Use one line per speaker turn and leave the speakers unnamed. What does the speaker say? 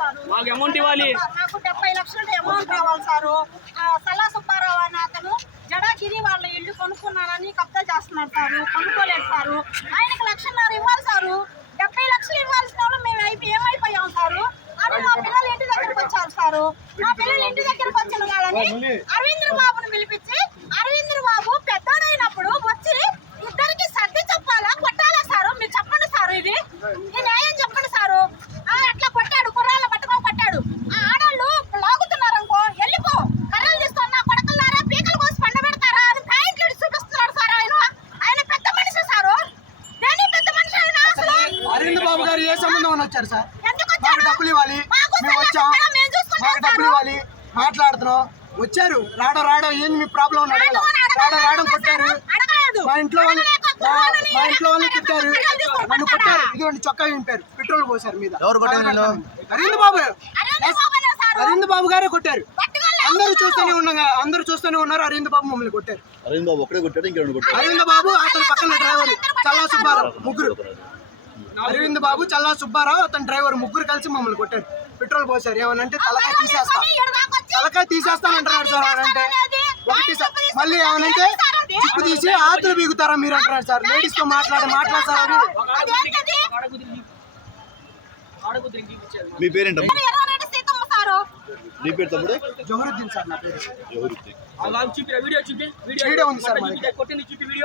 మాకు అమౌంట్ ఇవ్వాలి.
నాకు 70 లక్షలు అమౌంట్ రావాలి సారు. సల్లా సుబ్బారావు అని అతను జడాగిరి వాళ్ళ ఇల్లు కొనుక్కున్నానని కబ్జా చేస్తున్నారు సారు. కొనుక్కోలేదు సారు. ఆయనకు 1,50,000 ఇవ్వాలి సారు. 70 లక్షలు ఇవ్వాల్సిన వాళ్ళు మేము ఏమైపోయాం సారు. అని మా పిల్లలు ఇంటి దగ్గరకు వచ్చారు సారు. మా పిల్లలు ఇంటి దగ్గరకు వచ్చిన వాళ్ళని అరవింద్ర బాబుని పిలిపించి అరవింద్ర బాబు పెద్దోడైనప్పుడు వచ్చి ఇద్దరికి సర్ది చెప్పాలా కొట్టాలా సారు? మీరు చెప్పండి సారు. ఇది ఈ న్యాయం చెప్పండి సారు. అట్లా కొట్టాడు, కుర్రాళ్ళ పట్టుకొని కొట్టాడు. ఆడవాళ్ళు లాగుతున్నారు అనుకో, వెళ్ళిపో కర్రలు తీసుకున్నా కొడకల్లారా పీకలు కోసి పండబెడతారా అని పాయింట్లు చూపిస్తున్నాడు సార్. ఆయన పెద్ద మనిషి సారు. దేని పెద్ద మనిషి ఆయన అసలు?
అరవింద్ బాబు గారు ఏ సంబంధం అని వచ్చారు సార్?
మాకు
డబ్బులు ఇవ్వాలి, మేము వచ్చాం, మాకు డబ్బులు ఇవ్వాలి మాట్లాడుతున్నాం. వచ్చారు రావడం ఏంది మీ ప్రాబ్లం అని రావడం కొట్టారు. మా ఇంట్లో వాళ్ళని తిట్టారు, నన్ను కొట్టారు. ఇదిగోండి చొక్కా వింపారు, పెట్రోల్ పోసారు మీద. అరవింద్ బాబు గారే కొట్టారు. అందరూ చూస్తూనే ఉన్నారు. అరవింద్ బాబు మమ్మల్ని కొట్టారు.
అరవింద్ బాబు ఒక్కడే కొట్టాడు, ఇంకెవరు కొట్టారు?
అరవింద్ బాబు అతని పక్కన డ్రైవర్ చల్లా సుబ్బారావు ముగ్గురు. అరవింద్ బాబు చల్లా సుబ్బారావు అతని డ్రైవర్ ముగ్గురు కలిసి మమ్మల్ని కొట్టారు. పెట్రోల్ పోసారు. ఏమనంటే తలకాయ తీసేస్తానంటున్నాడు సార్. అంటే ఒకటి మళ్ళీ ఏమనంటే చిప్పు తీసి ఆతులు బీగుతారా మీరు అంటున్నారు సార్. లేడీస్ తో మాట్లాడతారు.
మీ పేరేంటమ్మా? నీ పేరు తమ్ముడు?
జహరుద్దీన్ సార్ నా పేరు.
జహరుద్దీన్.
వీడియో ఉంది సార్.